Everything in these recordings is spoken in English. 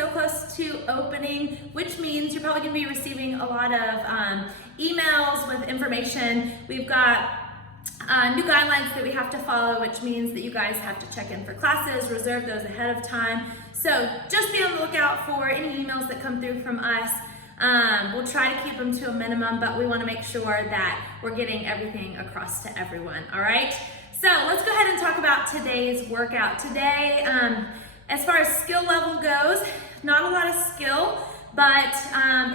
so close to opening, which means you're probably gonna be receiving a lot of emails with information. We've got new guidelines that we have to follow, which means that you guys have to check in for classes, reserve those ahead of time. So just be on the lookout for any emails that come through from us. We'll try to keep them to a minimum, but we want to make sure that we're getting everything across to everyone, all right? So let's go ahead and talk about today's workout. Today, as far as skill level goes, not a lot of skill, but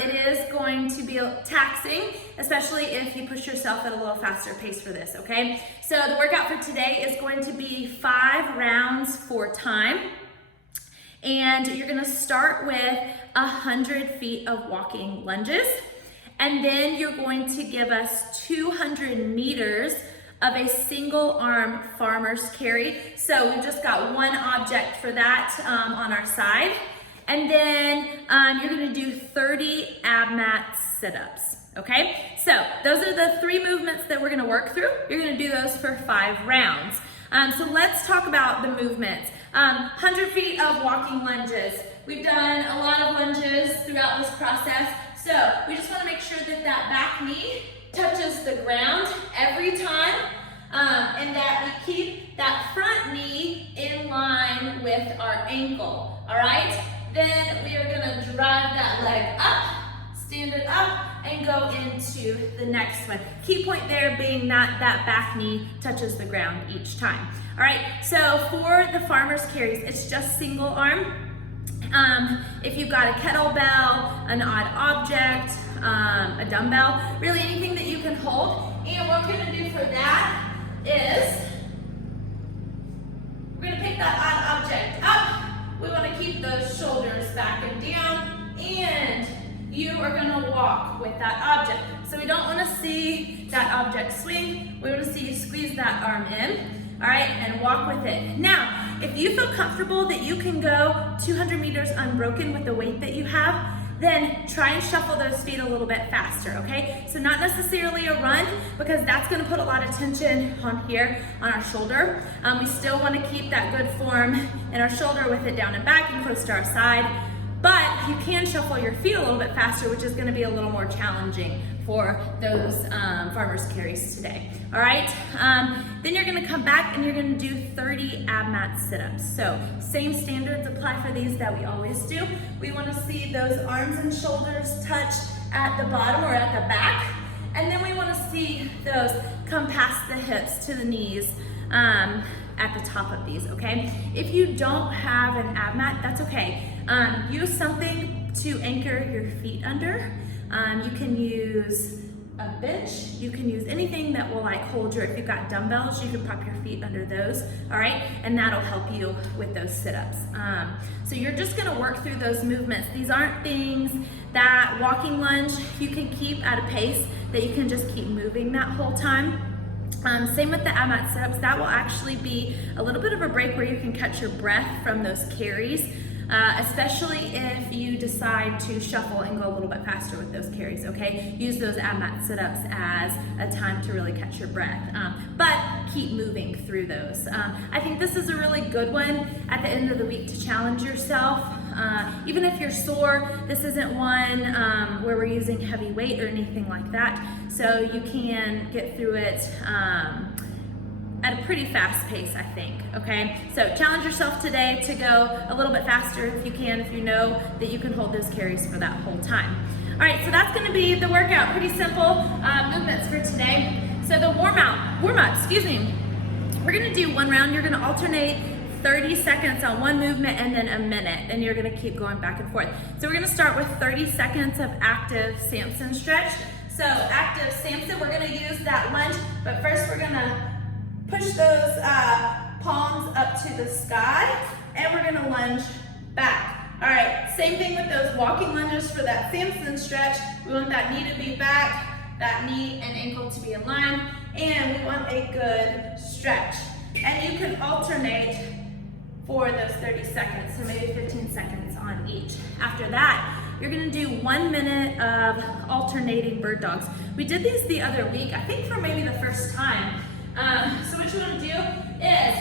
it is going to be taxing, especially if you push yourself at a little faster pace for this, okay? So the workout for today is going to be 5 rounds for time. And you're gonna start with 100 feet of walking lunges. And then you're going to give us 200 meters of a single arm farmer's carry. So we've just got one object for that on our side. And then you're gonna do 30 ab mat sit-ups, okay? So those are the 3 movements that we're gonna work through. You're gonna do those for 5 rounds. So let's talk about the movements. 100 feet of walking lunges. We've done a lot of lunges throughout this process. So we just wanna make sure that that back knee touches the ground every time, and that we keep that front knee in line with our ankle, all right? Then we are gonna drive that leg up, stand it up, and go into the next one. Key point there being that that back knee touches the ground each time. All right, so for the farmer's carries, it's just single arm. If you've got a kettlebell, an odd object, a dumbbell, really anything that you can hold. And what we're gonna do for that is, we're gonna pick that odd object up. We wanna keep those shoulders back and down, and you are gonna walk with that object. So we don't wanna see that object swing. We wanna see you squeeze that arm in. All right, and walk with it. Now, if you feel comfortable that you can go 200 meters unbroken with the weight that you have, then try and shuffle those feet a little bit faster, okay? So not necessarily a run, because that's gonna put a lot of tension on here, on our shoulder. We still wanna keep that good form in our shoulder with it down and back and close to our side, but you can shuffle your feet a little bit faster, which is gonna be a little more challenging for those farmer's carries today, all right? Then you're gonna come back and you're gonna do 30 ab mat sit-ups. So same standards apply for these that we always do. We wanna see those arms and shoulders touch at the bottom or at the back, and then we wanna see those come past the hips to the knees at the top of these, okay? If you don't have an ab mat, that's okay. Use something to anchor your feet under. You can use a bench, you can use anything that will like hold your, if you've got dumbbells, you can prop your feet under those, all right? And that'll help you with those sit-ups. So you're just gonna work through those movements. These aren't things that walking lunge, you can keep at a pace that you can just keep moving that whole time. Same with the ab mat sit-ups, that will actually be a little bit of a break where you can catch your breath from those carries. Especially if you decide to shuffle and go a little bit faster with those carries, okay? Use those ab mat sit-ups as a time to really catch your breath, but keep moving through those. I think this is a really good one at the end of the week to challenge yourself. Even if you're sore, this isn't one where we're using heavy weight or anything like that, so you can get through it at a pretty fast pace, I think, okay? So challenge yourself today to go a little bit faster if you can, if you know that you can hold those carries for that whole time. All right, so that's gonna be the workout. Pretty simple movements for today. So the warm up, we're gonna do 1 round. You're gonna alternate 30 seconds on one movement and then a minute, and you're gonna keep going back and forth. So we're gonna start with 30 seconds of active Samson stretch. So active Samson, we're gonna use that lunge, but first we're gonna push those palms up to the sky, and we're gonna lunge back. All right, same thing with those walking lunges for that Samson stretch. We want that knee to be back, that knee and ankle to be in line, and we want a good stretch. And you can alternate for those 30 seconds, so maybe 15 seconds on each. After that, you're gonna do 1 minute of alternating bird dogs. We did these the other week, I think for maybe the first time. So what you wanna do is,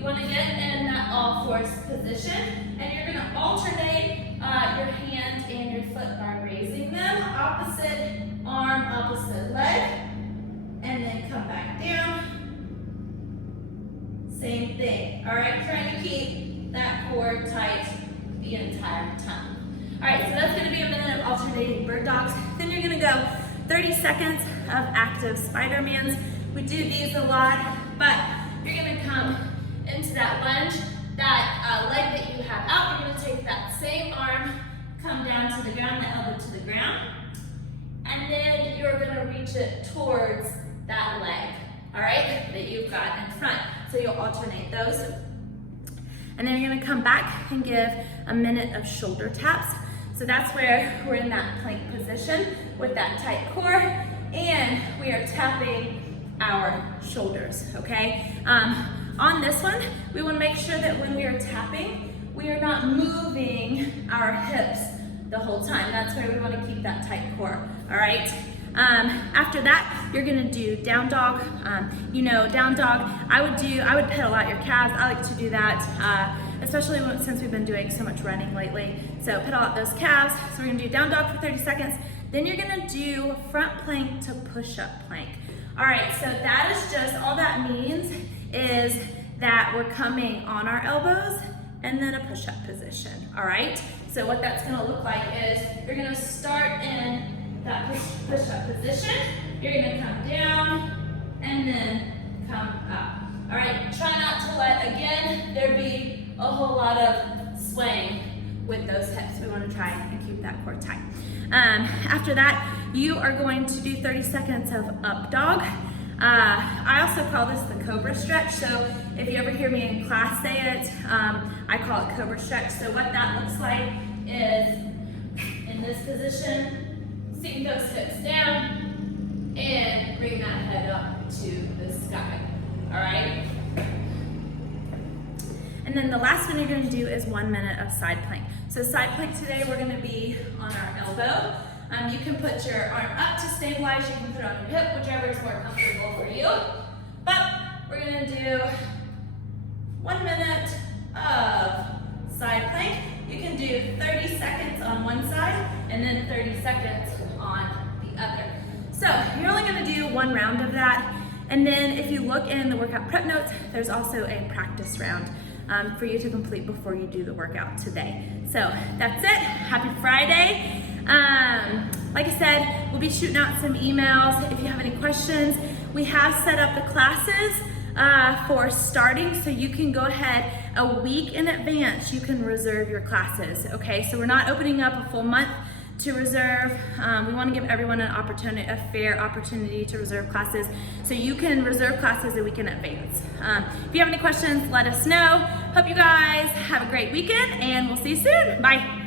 You want to get in that all fours position, and you're going to alternate your hand and your foot by raising them. Opposite arm, opposite leg, and then come back down. Same thing. All right, trying to keep that core tight the entire time. All right, so that's going to be a minute of alternating bird dogs. Then you're going to go 30 seconds of active Spider-Mans. We do these a lot, but you're going to come into that lunge, that leg that you have out. You're going to take that same arm, come down to the ground, the elbow to the ground, and then you're going to reach it towards that leg, all right, that you've got in front. So you'll alternate those. And then you're going to come back and give a minute of shoulder taps. So that's where we're in that plank position with that tight core, and we are tapping our shoulders, okay? On this one, we want to make sure that when we are tapping, we are not moving our hips the whole time. That's where we want to keep that tight core, all right? After that, you're gonna do down dog. Down dog, I would pedal out your calves. I like to do that, especially since we've been doing so much running lately. So pedal out those calves. So we're gonna do down dog for 30 seconds. Then you're gonna do front plank to push-up plank. All right, so that is just, all that means is that we're coming on our elbows and then a push-up position, all right? So what that's gonna look like is you're gonna start in that push-up position. You're gonna come down and then come up. All right, try not to let, again, there be a whole lot of swaying with those hips. We wanna try and keep that core tight. After that, you are going to do 30 seconds of up dog. I also call this the cobra stretch. So if you ever hear me in class say it, I call it cobra stretch. So what that looks like is in this position, sink those hips down and bring that head up to the sky, all right? And then the last one you're gonna do is 1 minute of side plank. So side plank today, we're gonna be on our elbow. You can put your arm up to stabilize, you can put it on your hip, whichever is more comfortable for you. But we're gonna do 1 minute of side plank. You can do 30 seconds on one side and then 30 seconds on the other. So you're only gonna do one round of that. And then if you look in the workout prep notes, there's also a practice round for you to complete before you do the workout today. So that's it, happy Friday. Like I said, we'll be shooting out some emails if you have any questions. We have set up the classes for starting, so you can go ahead a week in advance, you can reserve your classes, okay? So we're not opening up a full month to reserve. We want to give everyone an opportunity, a fair opportunity to reserve classes. So you can reserve classes a week in advance. If you have any questions, let us know. Hope you guys have a great weekend, and we'll see you soon. Bye.